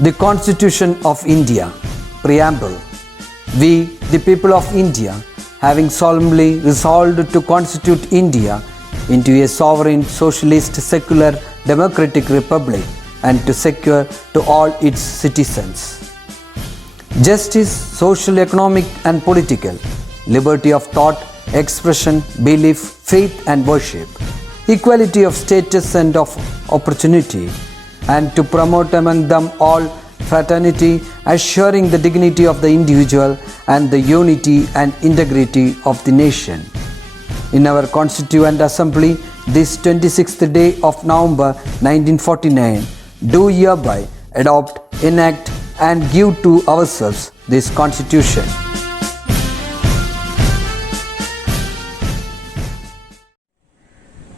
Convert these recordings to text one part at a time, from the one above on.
The Constitution of India, Preamble. We, the people of India, having solemnly resolved to constitute India into a sovereign, socialist, secular, democratic republic and to secure to all its citizens justice, social, economic and political, liberty of thought, expression, belief, faith and worship, equality of status and of opportunity, and to promote among them all fraternity, assuring the dignity of the individual and the unity and integrity of the nation. In our Constituent Assembly, this 26th day of November 1949, do hereby adopt, enact and give to ourselves this Constitution.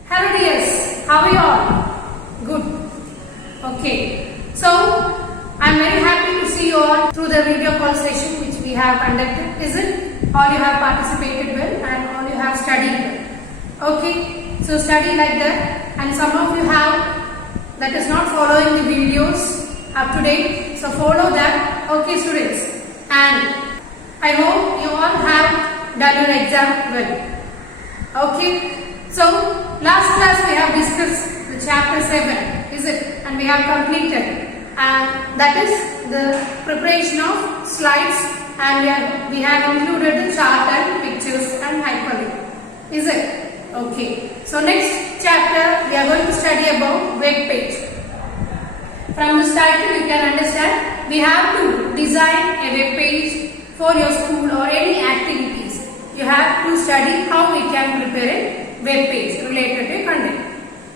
Hello dears, how are you all? Good. Okay. So, I am very happy to see you all through the video call session which we have conducted. Is it? All you have participated well and all you have studied well. Okay. So, study like that, and some of you have that is not following the videos up to date. So, follow that. Okay students. And I hope you all have done your exam well. Okay. So, last class we have discussed the chapter 7, is it? And we have completed. And that is the preparation of slides, and we have included the chart and pictures and hyperlink. Is it? Okay. So, next chapter we are going to study about web page. From this title you can understand we have to design a web page for your school or any activities. You have to study how we can prepare a web page related to content.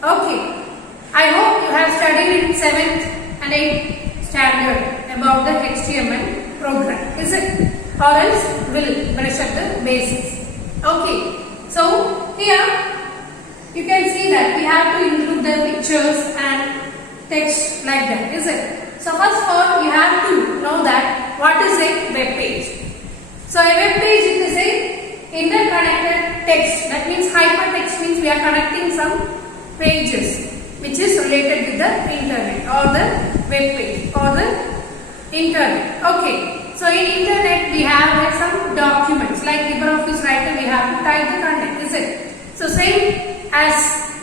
Okay. I hope you have studied in 7th and 8th standard about the HTML program. Is it? Or else we'll brush up the basics. Okay. So here you can see that we have to include the pictures and text like that. Is it? So first of all you have to know that what is a web page. So a web page is a interconnected text. That means hypertext means we are connecting some pages which is related with the internet or the web page or the internet. Okay. So in internet we have some documents like LibreOffice Writer, we have to type the content. Is it? So same as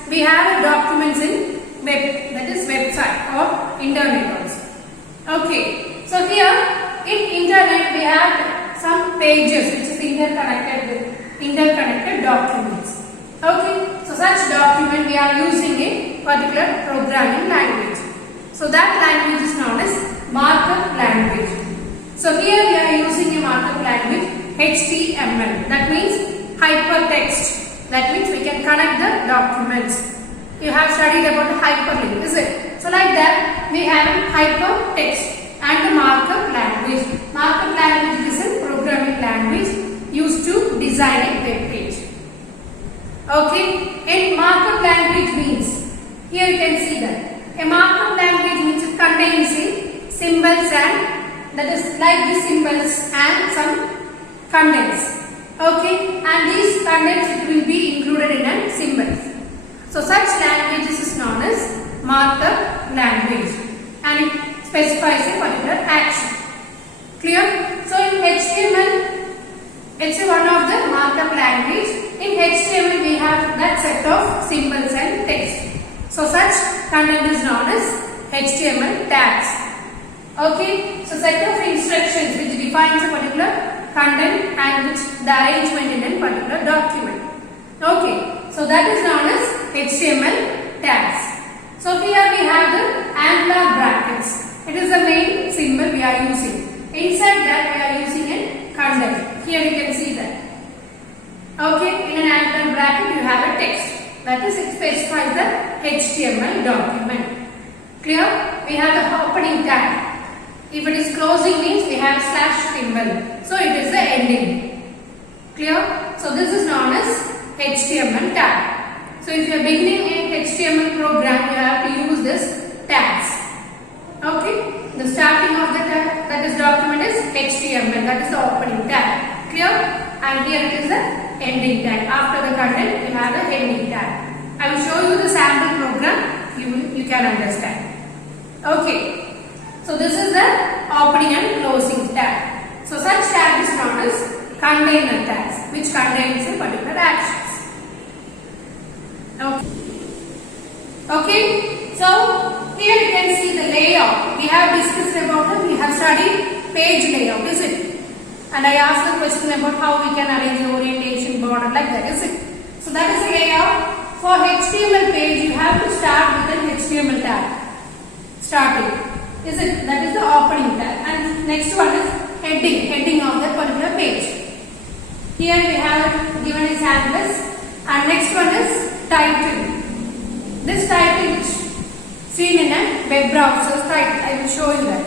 we have documents in web, that is website or internet also. Okay. So here in internet we have some pages which is interconnected documents. Okay. So such document we are using a particular programming language. So that language is known as markup language. So here we are using a markup language HTML. That means hypertext. That means we can connect the documents. You have studied about hyperlink, is it? So like that we have hypertext and the markup language. Markup language is a programming language used to design a web page. Okay, and markup language means, here you can see that a markup language means it contains symbols and that is like these symbols and some contents. Okay, and these contents will be included in a symbols. So such languages is known as markup language and it specifies a particular action. Clear? So in HTML, it's one of the markup language. In HTML we have that set of symbols and text. So such content is known as HTML tags. Okay. So set of instructions which defines a particular content and which the arrangement in a particular document. Okay. So that is known as HTML tags. So here we have the angular brackets. It is the main symbol we are using. Inside that we are using a content. Here you can see that. Okay, in an angular bracket you have a text. That is, it specifies the HTML document. Clear? We have the opening tag. If it is closing means we have slash symbol. So it is the ending. Clear? So this is known as HTML tag. So if you are beginning a HTML program, you have to use this tags. Okay? The starting of the tag, that is document is HTML. That is the opening tag. Clear? And here it is the ending tag. After the content, you have the ending tag. I will show you the sample program. You can understand. Okay. So this is the opening and closing tag. So such tag is known as container tags, which contains a particular actions. Okay. So here you can see the layout. We have discussed about it. We have studied page layout, is it? And I asked the question about how we can arrange the orientation border like that, is it? So that is the layout. For HTML page, you have to start with an HTML tag. Starting, is it? That is the opening tag. And next one is heading of that particular page. Here we have given examples. And next one is title. This title is seen in a web browser's title. I will show you that.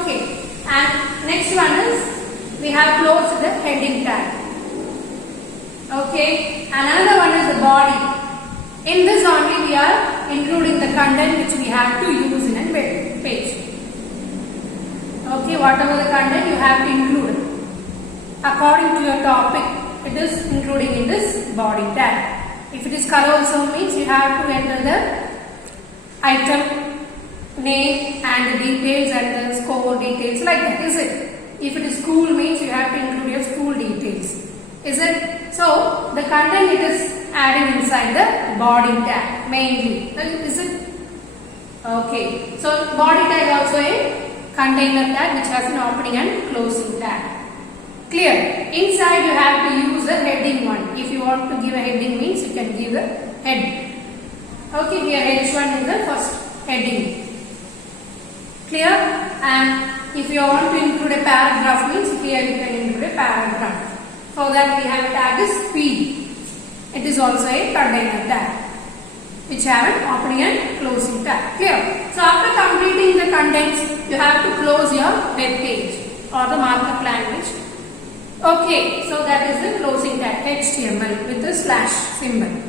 Okay. And next one is we have closed the heading tag. Okay. And another one is the body. In this only we are including the content which we have to use in a web page. Okay, whatever the content you have to include according to your topic, it is including in this body tag. If it is color also means you have to enter the item name and the details and the score details like that, is it? If it is school means you have to include your school details, is it? So the content it is adding inside the body tag mainly, is it? Okay, so body tag also a container tag which has an opening and closing tag. Clear? Inside you have to use a heading one. If you want to give a heading means you can give a head. Okay, here H1 is the first heading. Clear? And if you want to include a paragraph means here you can include a paragraph. For that we have a tag is P. It is also a container tag which have an opening and closing tag. Clear? So after completing the contents, you have to close your web page or the markup language. Okay, so that is the closing tag HTML with the slash symbol.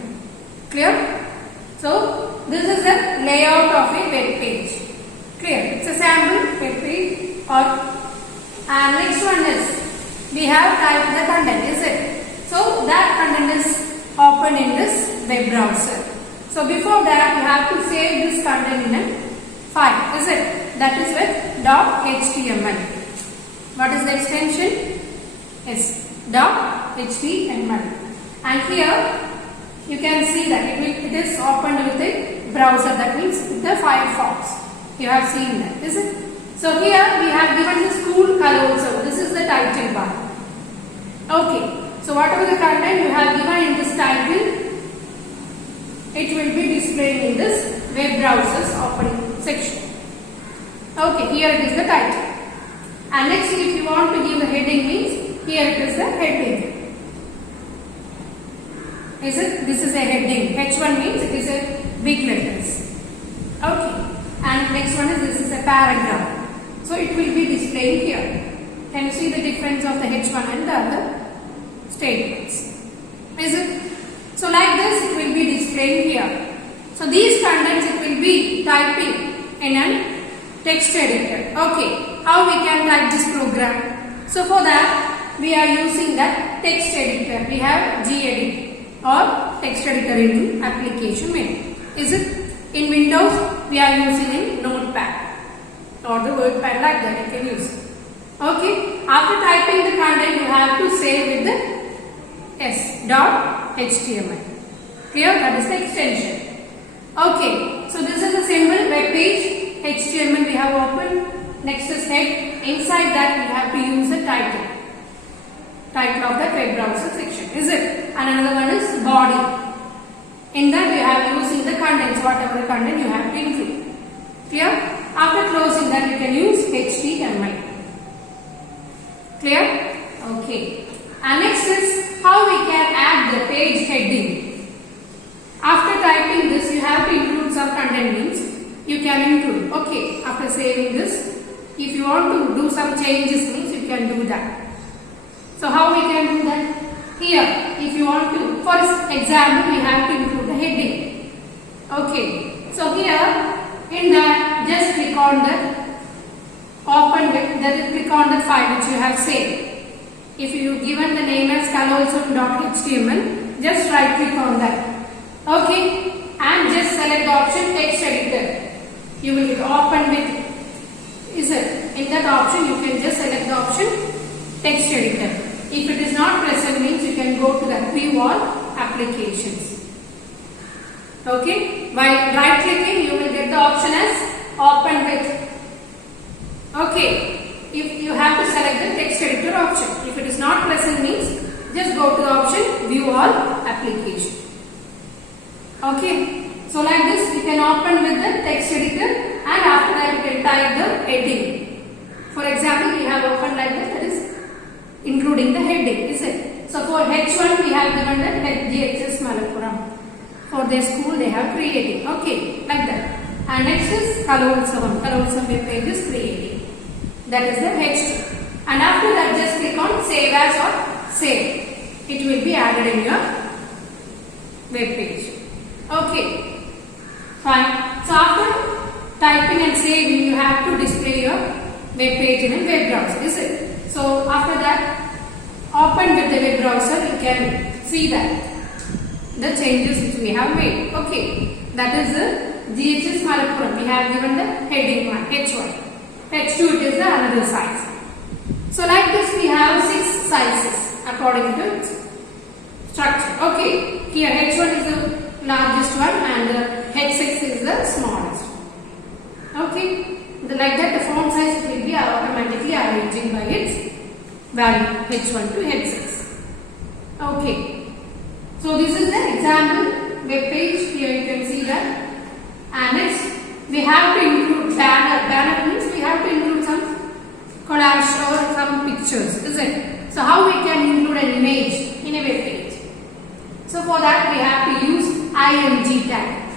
Clear? So this is the layout of a web page. Clear? It's a sample web page. And next one is we have typed the content, is it? So that content is open in this web browser. So before that you have to save this content in a file, is it? That is with .html. What is the extension? Yes, .html. And here you can see that it is opened with a browser, that means with the Firefox. You have seen that, is it? So here we have given the school color also. This is the title bar. Okay. So whatever the content you have given in this title, it will be displayed in this web browser's opening section. Okay, here it is the title. And next, if you want to give the heading means, here it is the heading. Is it? This is a heading. H1 means it is a big letters. Okay. And next one is this is a paragraph. So it will be displayed here. Can you see the difference of the H1 and the other statements? Is it? So like this it will be displayed here. So these contents it will be typing in a text editor. Okay, how we can type this program? So for that we are using that text editor. We have gedit or text editor in application menu. Is it? In Windows we are using in Notepad or the WordPad, like that you can use. Okay, after typing the content you have to save with the s.html. Clear? That is the extension. Okay, so this is a simple web page. HTML we have opened. Next is head. Inside that we have to use the title of the web browser section. Is it? And another one is body. In that we have using the contents, whatever the content you have to include. Clear? After closing that you can use HTML. Clear? Okay. And next is how we can add the page heading. After typing this you have to include some content means you can include. Okay. After saving this, if you want to do some changes means you can do that. So how we can do that? Here, if you want to, for example, we have to include the heading. Okay. So here, in that, just click on the open with, then click on the file which you have saved. If you given the name as colorsom.html, just right click on that. Okay. And just select the option text editor. You will open with, is it? In that the option, you can just select the option text editor. If it is not present means you can go to the view all applications. Okay, by right clicking you will get the option as open with. Okay, if you have to select the text editor option. If it is not present means just go to the option view all application. Okay, so like this you can open with the text editor and after that you can type the heading. For example, we have opened like that is including the heading, is it? So for H1 we have given the GHS Malappuram. For their school they have created. Okay, like that. And next is Kalolsavam. Kalolsavam web page is creating. That is the H2. And after that just click on save as or save. It will be added in your web page. Okay, fine. So after typing and saving you have to display your web page in a web browser, is it? So after that open with the web browser you can see that the changes which we have made. Okay, that is the GHS Malappuram. We have given the heading one, H1. H2 it is the another size. So like this we have 6 sizes according to structure. Okay, here H1 is the largest one and H6 is the smallest. Okay, like that the font size will be automatically arranging by its value H1 to H6. Okay. So this is the example web page. Here you can see that. And next we have to include banner. Banner means we have to include some collage or some pictures, is it? So how we can include an image in a web page? So for that we have to use img tag,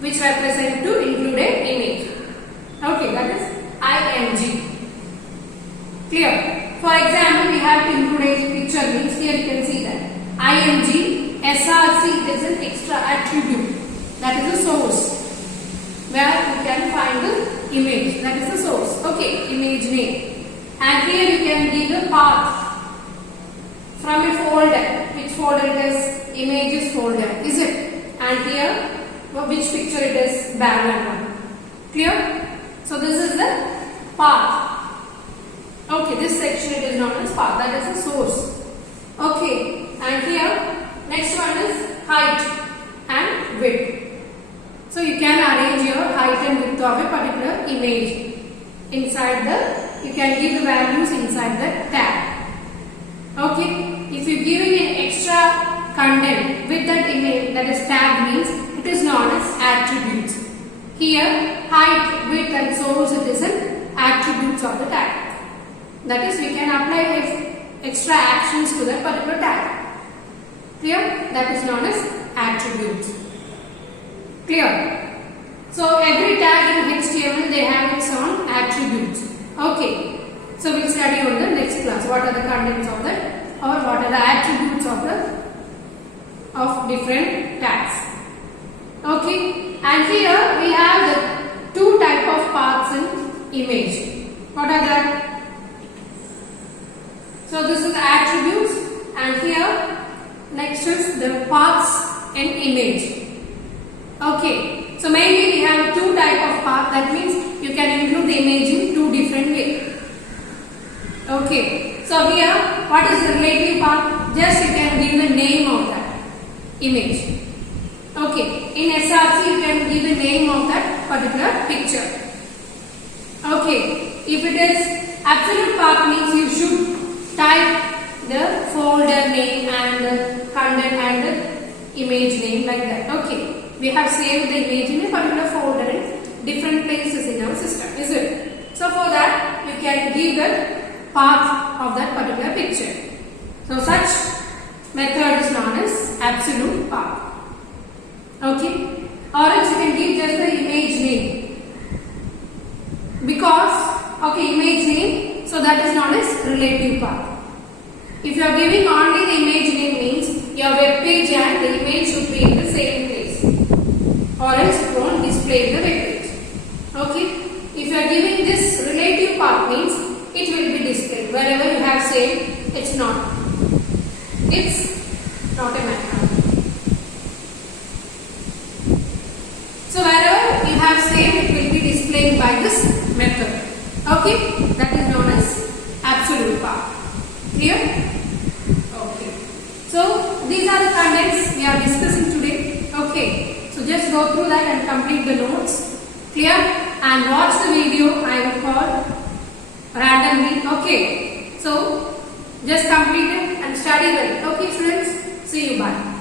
which represents to include an image. Okay, that is img. Clear? For example, we have to include a picture means here you can see that. img src is an extra attribute, that is the source where you can find the image, that is the source. Okay, image name. And here you can give the path from a folder, which folder it is, images folder, is it? And here which picture it is, banner one. Clear? So this is the path. Okay, this section it is known as path, that is the source. Okay, and here next one is height and width. So you can arrange your height and width of a particular image inside the, you can give the values inside the tag. Okay, if you give an extra content with that image, that is tag means it is known as attributes. Here height, width and source it is an attributes of the tag. That is we can apply extra actions to that particular tag. Clear? That is known as attributes. Clear? So every tag in HTML they have its own attributes. Okay. So we'll study on the next class. What are the contents of that, or what are the attributes of different tags. Okay. And here we have the 2 type of paths in image. What are that? So this is the attributes, and here next is the paths in image. Okay, so mainly we have 2 type of path, that means you can include the image in 2 different ways. Okay, so here what is the relative path? Just you can give the name of that image. Okay, in SRC you can give the name of that particular picture. Okay, if it is absolute path means you should type the folder name and the content and the image name like that. Okay, we have saved the image in a particular folder in different places in our system, is it? So for that you can give the path of that particular picture. So such method is known as absolute path. Okay, or else you can give just the image name, because okay, image name, so that is known as relative path. If you are giving only the image name means your web page and the image should be in the same place, or else it won't display the web page. Okay, if you are giving this relative path means it will be displayed wherever you have saved. It's not a matter. So wherever you have saved, it will be displayed by this method. Okay, that is known as absolute power. Clear? Okay. So these are the contents we are discussing today. Okay. So just go through that and complete the notes. Clear? And watch the video I will call randomly. Okay. So just complete it and study well. Okay, students. See you. Bye.